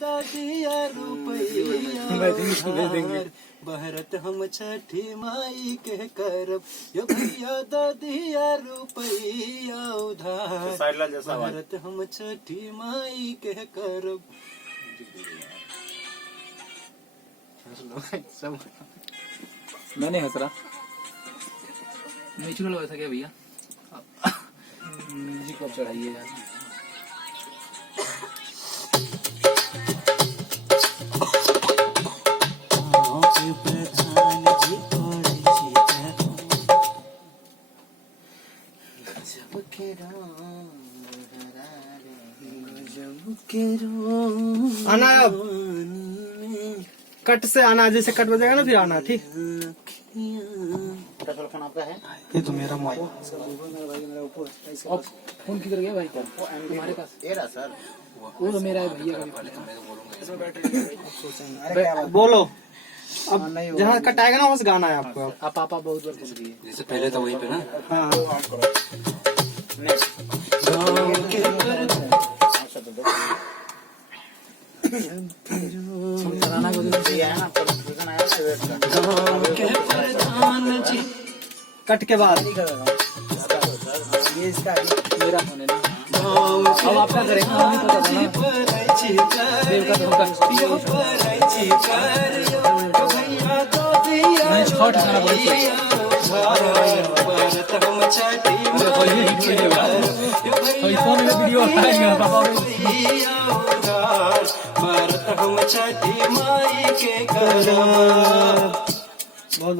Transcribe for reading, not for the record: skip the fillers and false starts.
दादिया रुपैया भारत हम छठी माई के करब यो भैया दादिया रुपैया उधार भारत हम छठी माई के करब। मैंने हंस रहा नेचुरल हुआ था क्या भैया? म्यूजिक अब चढ़ाइए यार। आना अब कट से आना, जैसे कट बजेगा ना फिर आना, ठीक? फोन आपका है? ये तो मेरा मोबाइल। फोन किधर गया भाई? तुम्हारे पास? ये रहा सर। वो तो मेरा है भैया। बोलो अब जहाँ कट आएगा ना वहाँ से गाना है आपको। आप पापा बहुत बार बोल दिए। जैसे पहले तो वहीं पे ना। हाँ गाना को कट के बाद ये इसका मेरा फोन है ना। अब आपका करेंगे नहीं पता था ना। देव का धोखा मैं शॉर्ट गाना बोल फोन में वीडियो आएगा पापा भारत हम छठी माई के करब। बहुत